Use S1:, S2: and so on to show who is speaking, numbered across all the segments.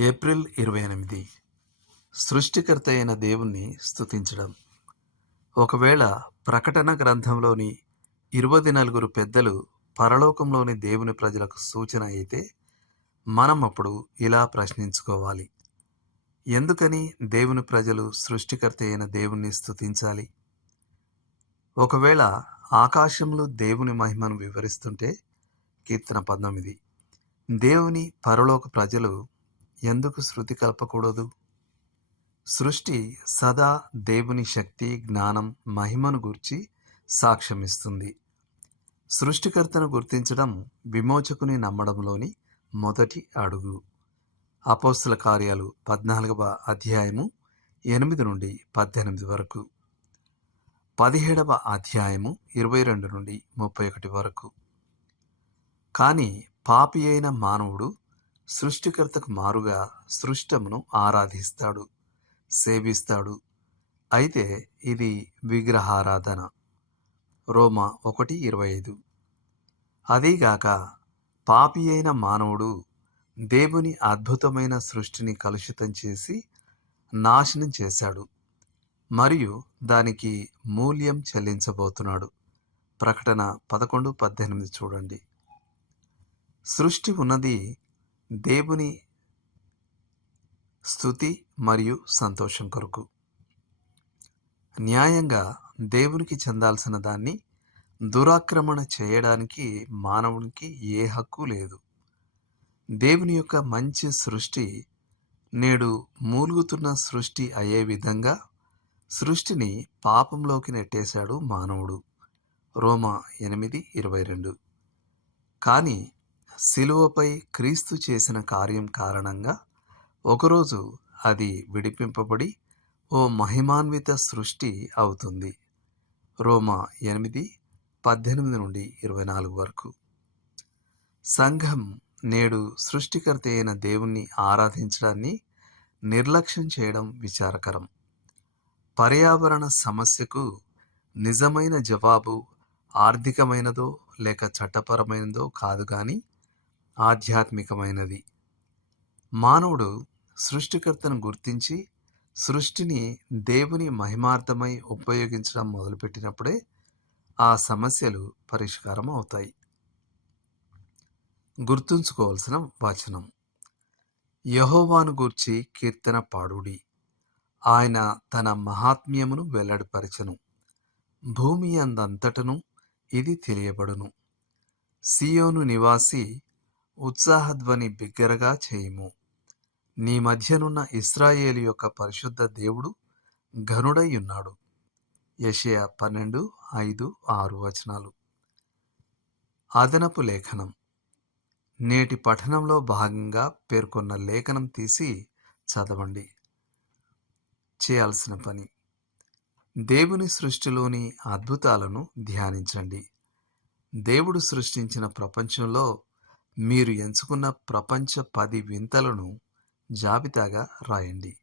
S1: April ఇరవై ఎనిమిది. సృష్టికర్త అయిన దేవుణ్ణి స్థుతించడం ఒకవేళ ప్రకటన గ్రంథంలోని ఇరవై నలుగురు పెద్దలు పరలోకంలోని దేవుని ప్రజలకు సూచన అయితే మనం అప్పుడు ఇలా ప్రశ్నించుకోవాలి. ఎందుకని దేవుని ప్రజలు సృష్టికర్త అయిన దేవుణ్ణి స్థుతించాలి ఒకవేళ ఆకాశంలో దేవుని మహిమను వివరిస్తుంటే కీర్తన పంతొమ్మిది దేవుని పరలోక ప్రజలు ఎందుకు శృతి కలపకూడదు? సృష్టి సదా దేవుని శక్తి జ్ఞానం మహిమను గూర్చి సాక్ష్యమిస్తుంది. సృష్టికర్తను గుర్తించడం విమోచకుని నమ్మడంలోని మొదటి అడుగు. అపోస్తుల కార్యాలు పద్నాలుగవ అధ్యాయము ఎనిమిది నుండి పద్దెనిమిది వరకు. పదిహేడవ అధ్యాయము ఇరవై రెండు నుండి ముప్పై ఒకటి వరకు. కానీ పాపి అయిన మానవుడు సృష్టికర్తకు మారుగా సృష్టమును ఆరాధిస్తాడు సేవిస్తాడు. అయితే ఇది విగ్రహారాధన. రోమ ఒకటి ఇరవై ఐదు. అదీగాక పాపి అయిన మానవుడు దేవుని అద్భుతమైన సృష్టిని కలుషితం చేసి నాశనం చేశాడు. మరియు దానికి మూల్యం చెల్లించబోతున్నాడు. ప్రకటన పదకొండు పద్దెనిమిది చూడండి. సృష్టి ఉన్నది దేవుని స్థుతి మరియు సంతోషం కొరకు. న్యాయంగా దేవునికి చెందాల్సిన దాన్ని దురాక్రమణ చేయడానికి మానవునికి ఏ హక్కు లేదు. దేవుని యొక్క మంచి సృష్టి నేడు మూలుగుతున్న సృష్టి అయ్యే విధంగా సృష్టిని పాపంలోకి నెట్టేశాడు మానవుడు. రోమా ఎనిమిది ఇరవై రెండు. కానీ శిలువపై క్రీస్తు చేసిన కార్యం కారణంగా ఒకరోజు అది విడిపింపబడి ఓ మహిమాన్విత సృష్టి అవుతుంది. రోమా ఎనిమిది పద్దెనిమిది నుండి ఇరవై నాలుగు వరకు. సంఘం నేడు సృష్టికర్త అయిన దేవుణ్ణి ఆరాధించడాన్ని నిర్లక్ష్యం చేయడం విచారకరం. పర్యావరణ సమస్యకు నిజమైన జవాబు ఆర్థికమైనదో లేక చట్టపరమైనదో కాదు కానీ ఆధ్యాత్మికమైనది. మానవుడు సృష్టికర్తను గుర్తించి సృష్టిని దేవుని మహిమార్థమై ఉపయోగించడం మొదలుపెట్టినప్పుడే ఆ సమస్యలు పరిష్కారం అవుతాయి గుర్తుంచుకోవాల్సిన వచనం. యహోవాను గూర్చి కీర్తన పాడుడి. ఆయన తన మహాత్మ్యమును వెల్లడిపరచను. భూమి అందంతటను ఇది తెలియబడును. సియోను నివాసి ఉత్సాహధ్వని బిగ్గరగా చేయుము. నీ మధ్యనున్న ఇస్రాయేలు యొక్క పరిశుద్ధ దేవుడు ఘనుడై ఉన్నాడు యషయ పన్నెండు ఐదు ఆరు వచనాలు. అదనపు లేఖనం. నేటి పఠనంలో భాగంగా పేర్కొన్న లేఖనం తీసి చదవండి. చేయాల్సిన పని. దేవుని సృష్టిలోని అద్భుతాలను ధ్యానించండి. దేవుడు సృష్టించిన ప్రపంచంలో మీరు ఎంచుకున్న ప్రపంచ పది వింతలను జాబితాగా రాయండి.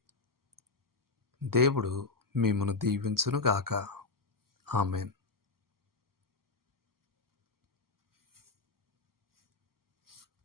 S1: దేవుడు మిమ్మను దీవించునుగాక. ఆమెన్.